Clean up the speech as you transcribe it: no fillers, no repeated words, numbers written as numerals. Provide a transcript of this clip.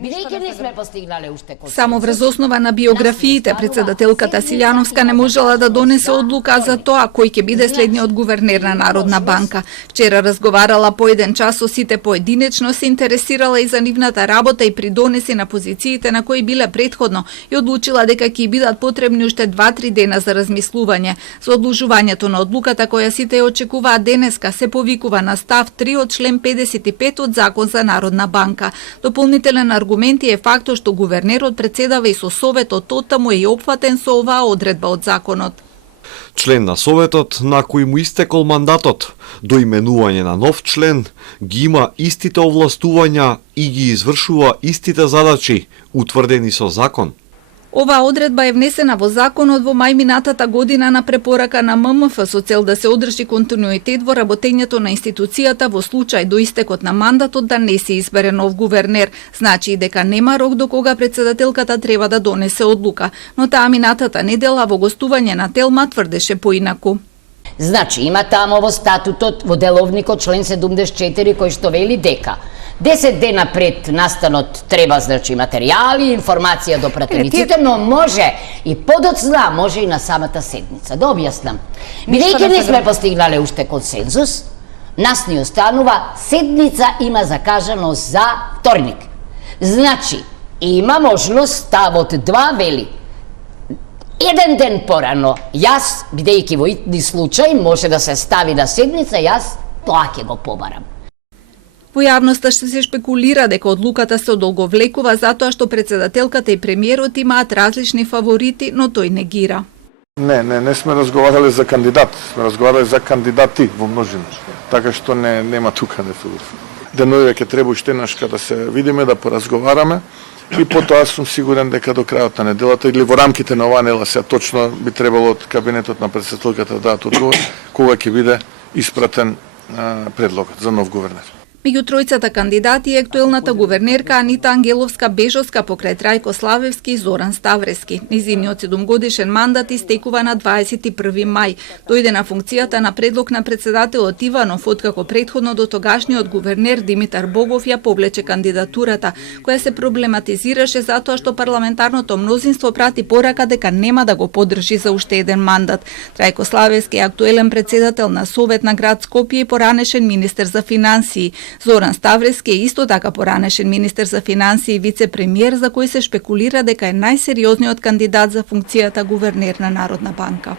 Бидејќи не сме постигнале уште консензус. Само врз основа на биографиите председателката Силјановска не можела да донесе одлука за тоа кој ќе биде следниот гувернер на Народна банка. Вчера разговарала по еден час со сите поединечно, се интересирала и за нивната работа и придонеси на позициите на кои биле претходно и одлучила дека ќе бидат потребни уште 2-3 дена за размислување. За одложувањето на одлуката која сите ја очекуваат денеска се повикува на став 3 од член 55 од Закон за Народна банка. Дополнителен аргумент е фактот што гувернерот председава и со советот, оттаму е и опфатен со оваа одредба од законот. Член на советот, на кој му истекол мандатот, до именување на нов член, ги има истите овластувања и ги извршува истите задачи, утврдени со закон. Оваа одредба е внесена во законот во мај минатата година на препорака на ММФ со цел да се одржи континуитет во работењето на институцијата во случај до истекот на мандатот да не се избере нов гувернер. Значи и дека нема рок до кога председателката треба да донесе одлука, но таа минатата недела во гостување на Телма тврдеше поинаку. Значи, има тамо во статутот, во деловникот член 74 кој што вели дека 10 дена пред настанот треба, значи, материјали, информација до пратениците, но може и подоцна, може и на самата седница. Да објаснам. Бидејќи не сме постигнале уште консензус, нас ни останува седница има закажано за вторник. Значи, има можност ставот 2 вели еден ден порано, јас, бидејќи во итни случај може да се стави на седница, јас тоа ќе го побарам. Во јавноста ще се шпекулира дека одлуката се одолговлекува затоа што председателката и премиерот имаат различни фаворити, но тој негира. Не сме разговарале за кандидат, сме разговарале за кандидати во множина. Така што нема тука денови ќе треба уште еднашка да се видиме, да поразговараме и потоа сум сигурен дека до крајот на неделата или во рамките на оваа недела се точно би требало од кабинетот на председателката да дадат одговор кога ќе биде испратен предлогот за нов гувернер. Меѓу тројцата кандидати е актуелната гувернерка Анита Ангеловска-Бежовска покрај Трајко Славевски и Зоран Ставрески. Низиниот 7-годишен мандат истекува на 21 мај. Дојде на функцијата на предлог на председателот Иванов, откако претходно до тогашниот гувернер Димитар Богов ја повлече кандидатурата, која се проблематизираше затоа што парламентарното мнозинство прати порака дека нема да го поддржи за уште еден мандат. Трајко Славевски е актуелен председател на Совет на град Скопје и поранешен министер за финансии. Зоран Ставрески е исто така поранешен министер за финансии и вице-премиер за кој се шпекулира дека е најсериозниот кандидат за функцијата гувернер на Народна банка.